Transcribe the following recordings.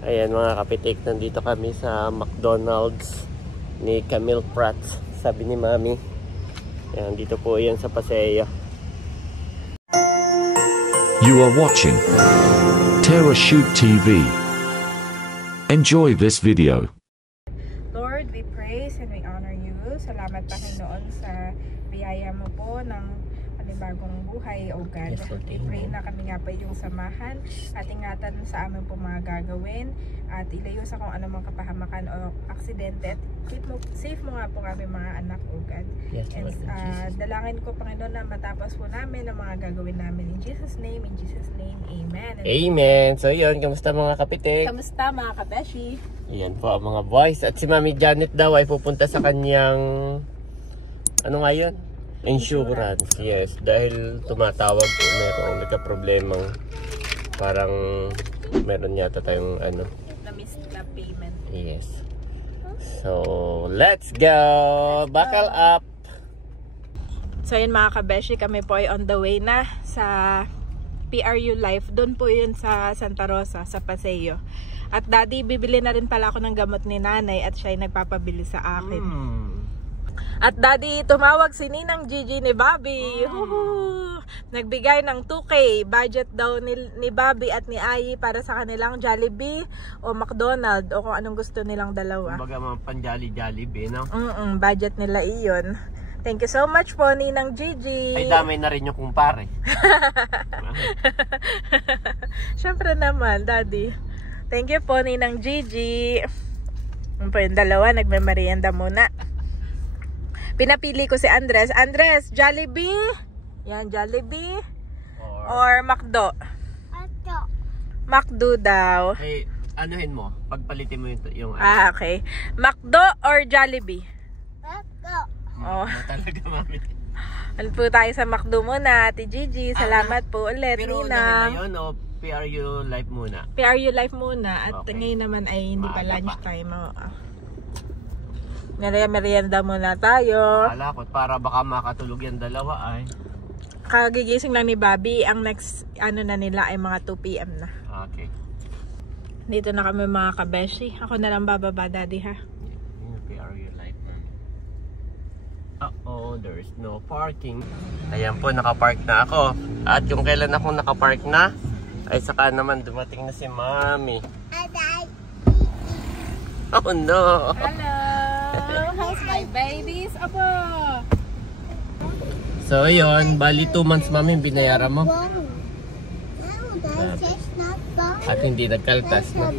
Ayan mga kapitik, nandito kami sa McDonald's ni Camille Pratt, sabi ni Mami. Ayan, dito po yan sa Paseo. You are watching Terra Shoot TV. Enjoy this video. Lord, we praise and we honor you. Salamat Panginoon sa biyaya mo po ng panibagong buhay, O God. Yes, Lord, We pray na kami nga pa yung samahan at ingatan sa aming po mga gagawin at ilayo sa kung anumang kapahamakan o aksidente at keep mo, safe mo nga po kami mga anak, O God. Yes, And Lord, dalangin ko Panginoon na matapos po namin ang mga gagawin namin in Jesus' name, Amen. And Amen. So yun, kamusta mga kapitik? kamusta mga kabeshi? Ayan po ang mga boys. At si Mami Janet daw ay pupunta sa kanyang, ano nga yun? Insurance. Yes, dahil tumatawag po, mayroong nagka-problemang parang meron yata tayong ano. Na-miss na payment. Yes. So, let's go! Buckle up! So yun mga kabeshi, kami po ay on the way na sa PRU Life. Doon po yun sa Santa Rosa, sa Paseo. At daddy, bibili na rin pala ako ng gamot ni nanay at siya ay nagpapabili sa akin. At daddy, tumawag si Ninang Gigi ni Bobby. Nagbigay ng 2K budget daw ni Bobby at ni Ayi para sa kanilang Jollibee o McDonald o kung anong gusto nilang dalawa. Kumbaga mga pan-Jollibee, no? Budget nila iyon. Thank you so much po, Ninang Gigi. Ay, damay na rin yung kumpare. Siyempre naman, daddy. Thank you po, Ninang Gigi. Yung po yung dalawa, nagme-merienda muna. Pinapili ko si Andres. Andres, Jollibee? Yan, Jollibee. Or McDo? McDo daw. Hey, anuhin mo? Pagpalitin mo yung Okay. McDo or Jollibee? Oh. talaga, Mami. Ano po tayo sa McDo muna, Ate Gigi. Salamat po ulit, Pero Nina. ngayon o PRU Life muna? PRU Life muna. At Okay. ngayon naman ay hindi pa Maaga lunch pa. time. Merienda muna tayo. Akala ko, para baka makatulog yung dalawa ay. Kagigising lang ni Bobby. Ang next ano na nila ay mga 2 PM na. Okay. Dito na kami mga kabeshi. Ako na lang bababa, daddy, ha? Yung PRU Life na. Uh-oh, there's no parking. Ayan po, nakapark na ako. At kung kailan ako nakapark na, ay saka naman dumating na si Mami. Oh no! Hello! How's my babies? Apo! So ayun, bali 2 months Mami binayaran mo. At hindi nagkaltas na.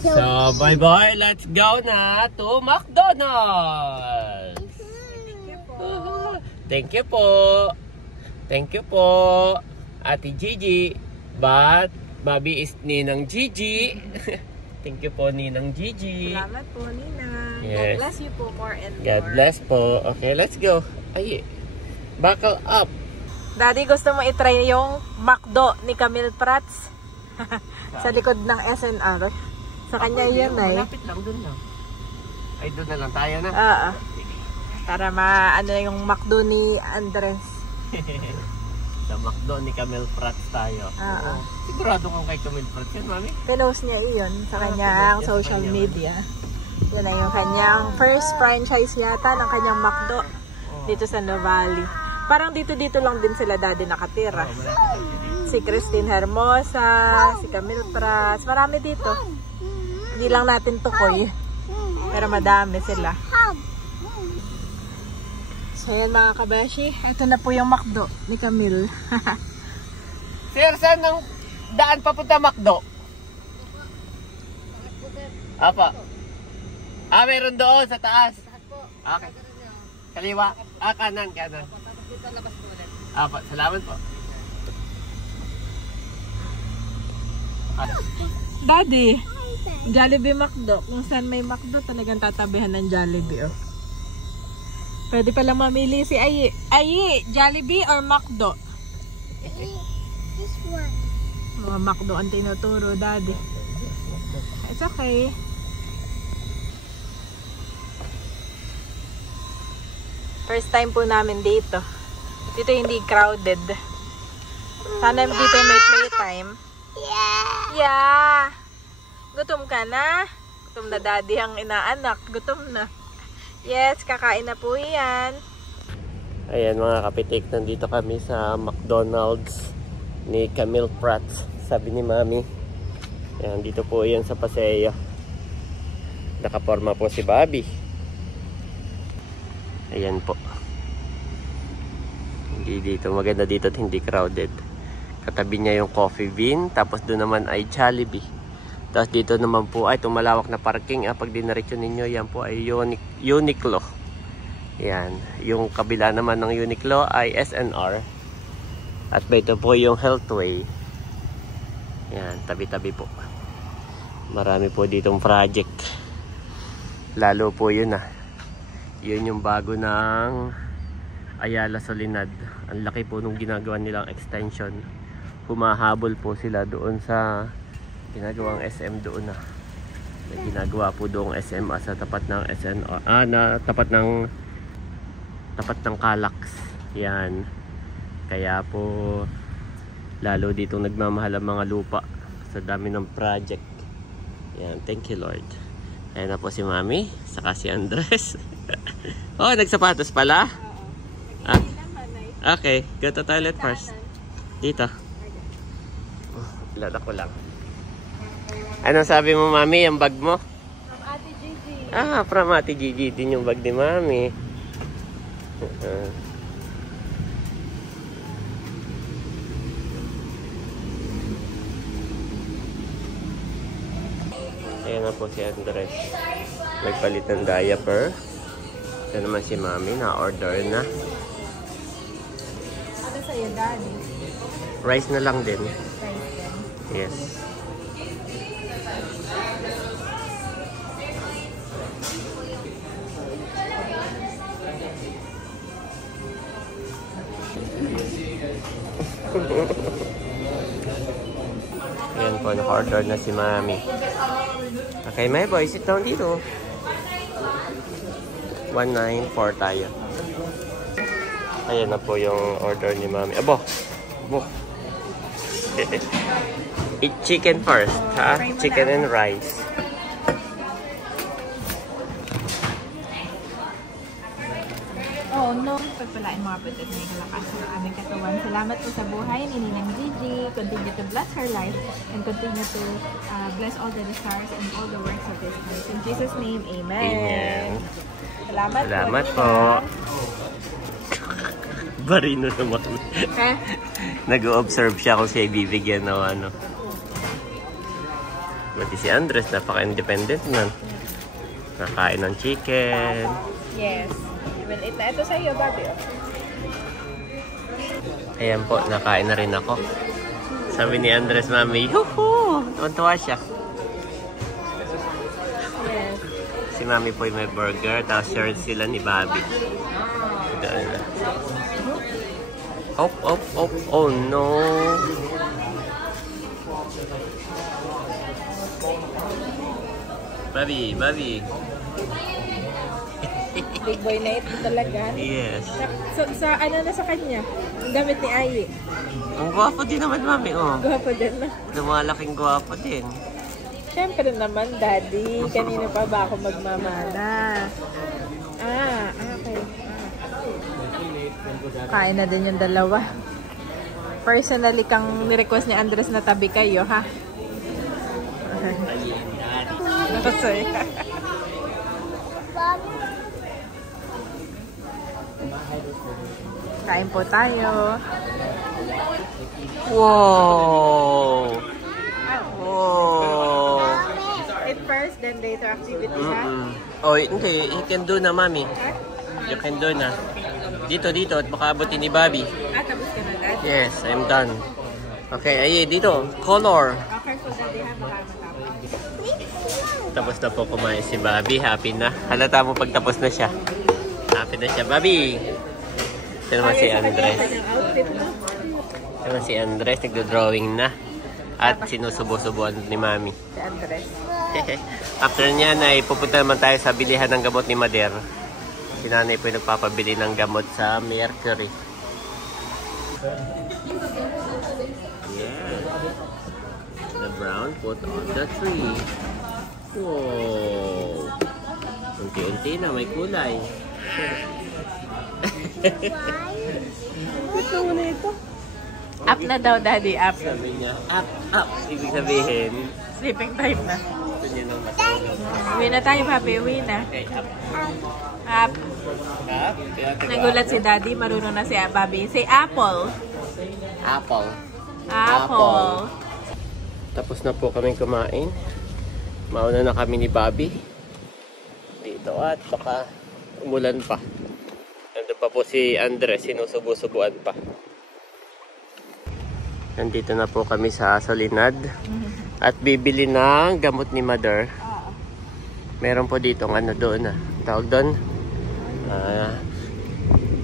So bye bye, let's go na to McDonald's! Thank you po! Thank you po! Ate Gigi, but Bobby is Ninang Gigi. Thank you po, Ninang Gigi. Salamat po, Nina. Yes. God bless you po more and more. God bless po. Okay, let's go. Ay, buckle up. Daddy, gusto mo itry yung McDo ni Camille Prats? Sa likod ng SNR. Sa kanya yun ay. Malapit lang, dun lang. Ay, dun na lang tayo na. Para maano yung McDo ni Andres. Sa McDo ni Camille Pratt tayo. Sigurado kang kay Camille Pratt yan, Mami? Pinost niya iyon sa kanyang social media. Yun na yung kanyang first franchise yata ng kanyang McDo dito sa Nuvali. Parang dito-dito lang din sila daddy nakatira. Si Christine Hermosa, si Camille Pratt, marami dito. Hindi lang natin tukoy. Pero madami sila. So yan mga kabeshi, ito na po yung McDo ni Camille. Sir, saan ang daan papunta McDo? Apa? Meron doon sa taas. Okay. Kaliwa? Kanan. Apa, salamat po. Daddy, Jollibee McDo. Kung saan may McDo, talagang tatabihan ng Jollibee. Oh. Pwede pala mamili si Ayi. Ayi, Jollibee or McDo? This one. Mga McDo ang tinuturo, Daddy. It's okay. First time po namin dito. Dito hindi crowded. Sana dito may playtime. Yeah. Yeah. ka na? Gutom na daddy ang inaanak. Gutom na. Yes, kakain na po yan. Ayan mga kapitik, nandito kami sa McDonald's ni Camille Pratt, sabi ni Mami. Ayan, dito po yan sa Paseo. Nakaporma po si Bobby. Ayan po. Hindi dito, maganda dito at hindi crowded. Katabi niya yung Coffee Bean, tapos doon naman ay Jollibee. Tapos dito naman po ay tumalawak na parking. Pag dinaretso ninyo, yan po ay Uniqlo. Yan, yung kabila naman ng Uniqlo ay SNR. At ito po yung Healthway. Yan, tabi-tabi po. Marami po ditong project. Lalo po yun Yun yung bago ng Ayala Solinad. Ang laki po nung ginagawa nilang extension. Humahabol po sila doon sa ginagawang SM doon May ginagawa po doong SM sa tapat ng SNR. Tapat ng Calax. Yan. Kaya po lalo dito nagmamahal ang mga lupa sa dami ng project. Yan. Thank you Lord. Ayan na po si Mami. Saka si Andres. Oh, nagsapatos pala? Okay. Go to toilet first. Dito. Lala ko lang. Anong sabi mo Mami? Yung bag mo? From Ate Gigi. From Ate Gigi din yung bag ni Mami. Ayan na po si Andres. Nagpalit ng diaper. Ito naman si Mami na order na. Ano sa'yo, Daddy? Rice na lang din. Rice din. Yes. Ayan po, naka-order na si Mami. Okay, my boy, sit down dito. 194 tayo. Ayan na po yung order ni Mami. Abo! Abo! Eat chicken first, ha? Chicken and rice. Oh no, pagpalain mga kapatid na ikalakas ng aming katawan. Salamat po sa buhay ni Ninang Gigi. Continue to bless her life and continue to bless all the stars and all the works of His hands. In Jesus' name, Amen. Amen. Salamat po. Barino naman. Nag-o-observe siya kung siya ibibigyan ng ano. Pati si Andres, napaka-independent nun. Nakain ng chicken. Yes. Well, ito sa iyo, Bobby. Ayan po, nakain na rin ako. Sabi ni Andres, Mami, yuhu! Tuwan-tuwa siya. Yes. Si Mami po may burger, tapos share sila ni Bobby. Oh no! Bobby! Big boy na ito talaga. Yes. So, ano na sa kanya? Ang gamit ni Ayi. Ang gwapo din naman, Mami, oh. Gwapo din na. Lumalaking gwapo din. Siyempre naman, Daddy. Kanina pa ba ako magmamana? Okay. Kain na din yung dalawa. Personally, kang nirequest ni Andres na tabi kayo, ha? Sorry. Kain po tayo. Wow! Wow! Eat first, then later activity, ha? Oh, hindi. You can do na, Mami. You can do na. Dito. At makaabutin ni Bobby. Tapos ka na, Dad? Yes, I'm done. Okay, ay, dito. Color. Okay, so Daddy, ha? Makakatapos. Tapos na po kumain si Bobby. Happy na. Halata mo pag tapos na siya. Happy na siya. Bobby! Ito naman si Andres. Ito naman si Andres. Nagdo-drawing na. At sinusubo-subuan ni Mami. Si Andres. After niyan ay pupunta naman tayo sa bilihan ng gamot ni Mader. Si Nanay po nagpapabili ng gamot sa Mercury. Yeah. The brown put on the tree. Wow. Unti-unti na, may kulay. Gusto mo na ito? Up na daw, Daddy. Up. Sabi niya, up, up. Ibig sabihin, Sleeping time na. gusto niya nang matulog. Uwi na tayo, Papi. Uwi na. Okay, up. Up. Up. Kaya taga- Nagulat si Daddy. Marunong na si Bobby. Say apple. Apple. Apple. Tapos na po kaming kumain. Mauna na kami ni Bobby. Dito at baka umulan pa. Nandun pa po si Andres, sinusubo-subuan pa. Nandito na po kami sa Solinad. At bibili ng gamot ni Mother. Meron po dito ano doon na. Tawag doon?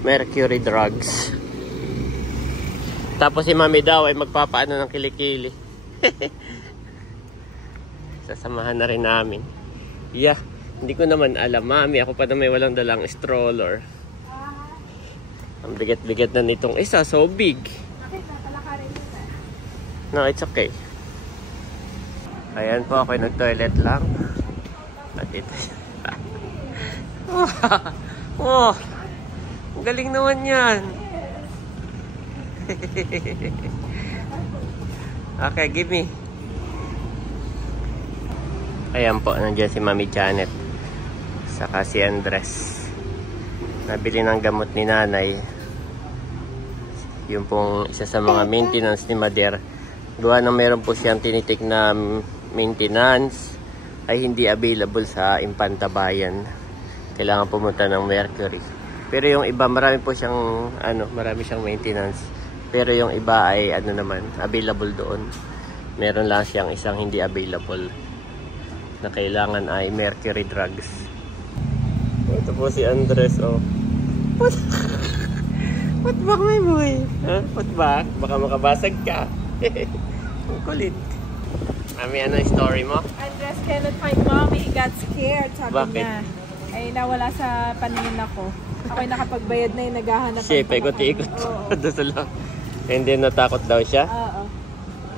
Mercury drugs. Tapos si Mami daw ay magpapaano ng kilikili. Sasamahan na rin namin. Yeah, hindi ko naman alam, Mami. Ako pa na may walang dalang stroller. Ang bigat-bigat na nitong isa. So big. No, it's okay. Ayan po, ako nag-toilet lang. At ito. Oh, ang galing naman yan. Okay, give me. Ayan po, nandiyan si Mami Janet. Saka si Andres. Nabili ng gamot ni Nanay. Yung pong isa sa mga maintenance ni Mother. Gawa na meron po siyang tinitik na maintenance ay hindi available sa Impantabayan. Kailangan pumunta ng Mercury. Pero yung iba, marami po siyang marami siyang maintenance. Pero yung iba ay naman, available doon. Meron lang siyang isang hindi available na kailangan ay Mercury drugs. Ito po si Andres, oh. What back, my boy? Huh? What back? Baka makabasag ka. Ang kulit. Mami, ano yung story mo? Andres cannot find Mommy. He got scared, sabi Bakit? niya. Ay, nawala sa paningin ako. Ako'y nakapagbayad na yung naghahanap. Siya, paikot-ikot. Oo. Doon sa lang. Hindi natakot daw siya? Oo.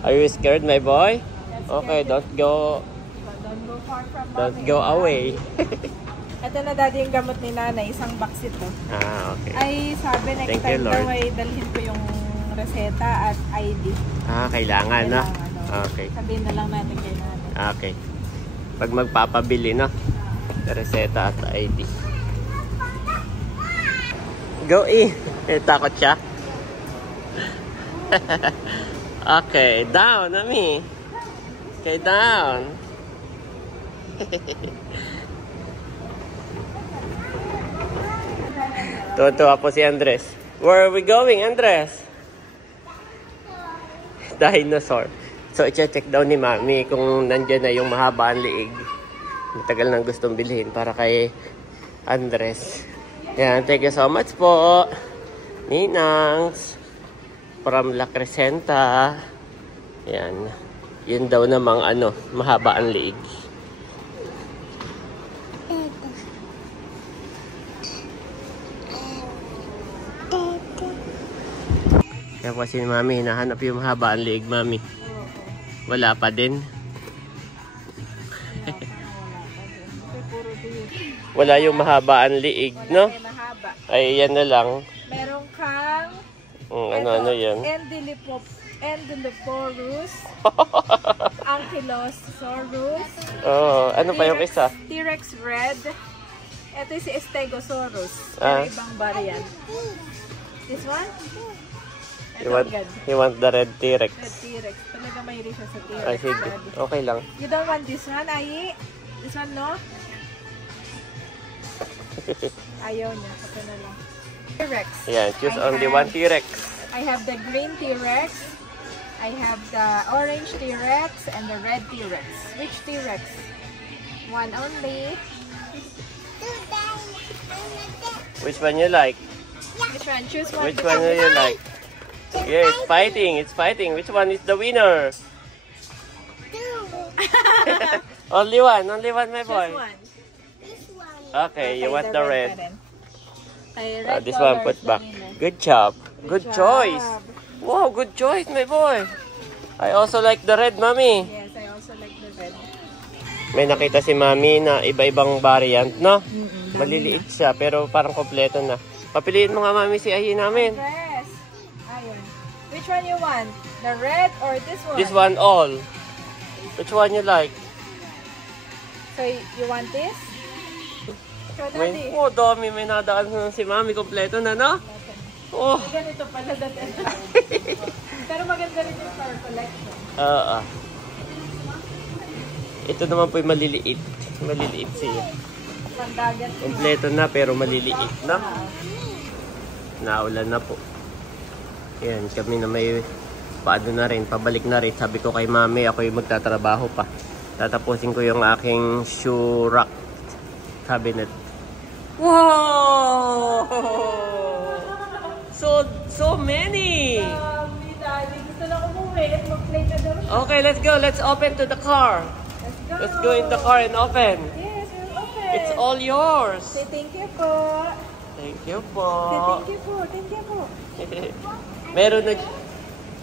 Are you scared, my boy? That's Okay, scared. don't go Don't go far from don't Mommy. go away. Ito na, Daddy, yung gamot ni Nanay. Isang box ito. Okay. Ay, sabi next Thank you, time Lord. daw ay dalhin ko yung reseta at ID. Kailangan, no? Kailangan, Okay. Sabihin na lang natin kay Nanay. Okay. Pag magpapabili, no? Reseta at ID. Go, takot siya. Okay, down, Mami. Okay, down. Tuwa po si Andres. Where are we going, Andres? Dinosaur. So, i-check daw ni Mami kung nandyan na yung mahaba ang liig. Matagal nang gustong bilhin para kay Andres. Yan, thank you so much po. Ninangs. From La Crescenta. Yan. Yun daw namang mahaba ang liig. Kaya po si Mami, hinahanap yung mahaba ang liig, Mami. Wala pa din. Wala yung mahaba ang liig, no? May mahaba. Ay, yan na lang. Meron kang Ano yan? Endiloporus, Ankylosaurus, Oh, ano pa yung isa? T-Rex Red. Ito si Stegosaurus. Ah. Pero ibang variant. This one? You want the red T-Rex? Red T-Rex. Talaga mahilig siya sa T-Rex. Ay, sige. Daddy. Okay lang. You don't want this one, Ayi? This one, no? Ayaw niya. Ito na lang. T-Rex. Yan, choose I only have- one T-Rex. I have the green T-Rex. I have the orange T-Rex and the red T-Rex. Which T-Rex? One only. Which one you like? Which one? Choose one. Which one do you like? Yeah, it's fighting. It's fighting. Which one is the winner? Only one, my boy. Choose one. Okay, you want the red. pa rin. Ay, red This color one put is the back. winner. Good job. Good job. choice. Wow, good choice, my boy. I also like the red, Mommy. Yes, I also like the red. 11. May nakita si Mami na iba-ibang variant, no? Maliliit siya, pero parang kompleto na. Papiliin mo nga, Mami, si Ayi namin. Dress. Ayun. Which one you want? The red or this one? This one all. Which one you like? So, you want this? So, Daddy. Oh, dami. May nadaan na si Mami. Kompleto na, no? Oh. May ganito pala dati. Pero maganda rin yung star collection. Ito naman po yung maliliit. Maliliit siya. Pandagat. Kompleto na pero maliliit na. Naulan na po. Yan, kami na may paano na rin, pabalik na rin. Sabi ko kay Mami, ako yung magtatrabaho pa. Tatapusin ko yung aking shoe rack cabinet. Wow! So many! Daddy, gusto na umuwi at mag-play na daw siya. Okay, let's go. Let's open to the car. Let's go in the car and open. Yes, we'll open. It's all yours. Say thank you po. Thank you po. Say thank you po. Thank you po. Meron nag...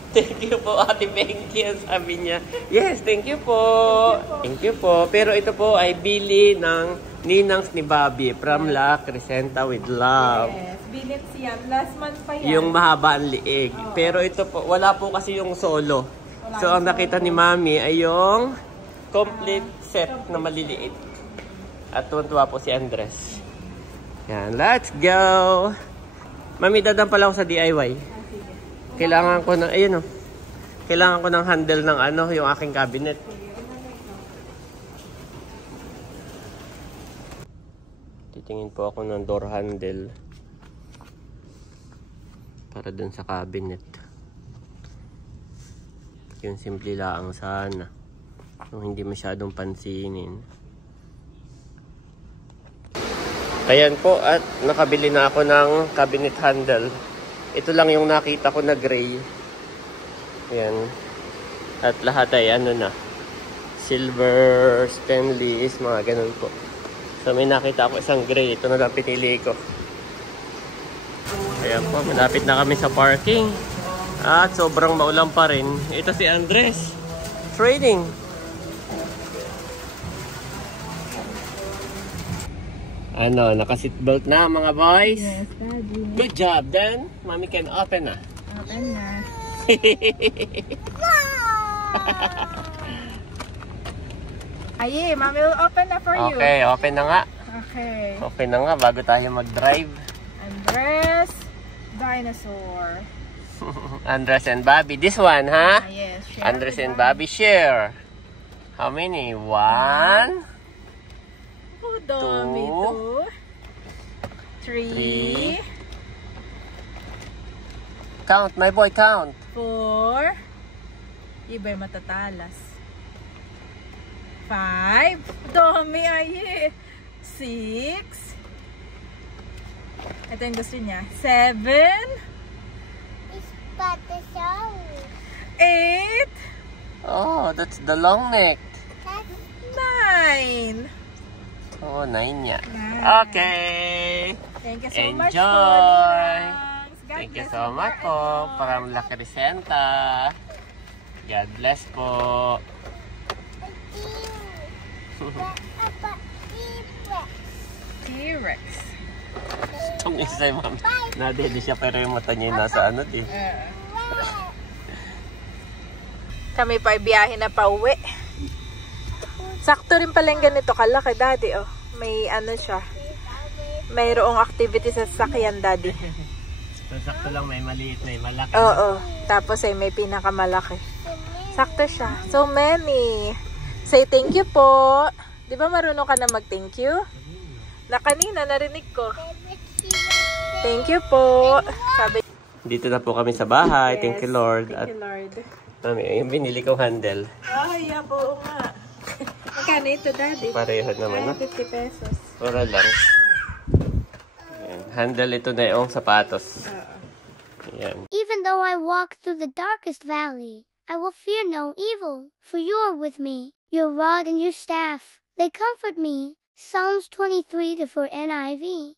Thank you po, Ate Benky, sabi niya. Yes, thank you po. Thank you po. Pero ito po ay bili ng ninangs ni Bobby from La Crescenta with Love. Yes, bilit siya. Last month pa yan. Yung mahaba ang liig. Pero ito po, wala po kasi yung solo. So, ang nakita ni Mami ay yung complete set na maliliit. At tuwan-tuwa po si Andres. Yan, let's go! Mami, dadaan pala ako sa DIY. Kailangan ko ng, ayun o. Kailangan ko ng handle ng ano, yung aking cabinet. Titingin po ako ng door handle. Para dun sa cabinet. Yung simple lang sana. Yung hindi masyadong pansinin. Ayan po, at nakabili na ako ng cabinet handle. Ito lang yung nakita ko na gray. Ayan. At lahat ay ano na. Silver, stainless, mga ganun po. So may nakita ako isang gray. Ito na lang pinili ko. Ayan po, malapit na kami sa parking. At sobrang maulan pa rin. Ito si Andres. Trading. Ano, naka-seatbelt na mga boys? Yes, Daddy. Good job, then. Mommy can open na. Open na. Aye, Mommy will open na for you. Okay, open na nga. Okay. Open na nga bago tayo mag-drive. Andres, dinosaur. Andres and Bobby. This one, ha? Yes, share Andres with and Bobby share. How many? 1, Oh, dami to. 3, count, my boy, count. 4. Iba'y matatalas. 5. Dami ay 6. Ito yung gusto niya. 7. It's but the show. 8. Oh, that's the long neck. That's 9. Oh, 9 niya. Nice. Okay. Thank you so Enjoy. much po. Ninangs. God Thank you bless so much po. forever. From La Crescenta. God bless po. T-Rex. Itong isa yung mami. Nadede siya pero yung mata niya yung nasa ano din. Kami pa biyahe na pa uwi. Sakto rin pala yung ganito kalaki, Daddy. Oh, may ano siya. Mayroong activity sa sasakyan, Daddy. So, sakto lang may maliit, may malaki. Oo. Tapos ay may pinakamalaki. Sakto siya. So many. Say thank you po. Di ba marunong ka na mag-thank you? Na kanina narinig ko. Thank you po. Sabi. Dito na po kami sa bahay. Yes. Thank you, Lord. Thank you, Lord. Mami, yung binili kong handle. Ay, po nga. Magkano ito, Daddy? Pareho naman, no? 50 pesos. Pura lang. Ayan. Handle ito na yung sapatos. Ayan. Even though I walk through the darkest valley, I will fear no evil, for you are with me. Your rod and your staff, they comfort me. Psalms 23:4 NIV.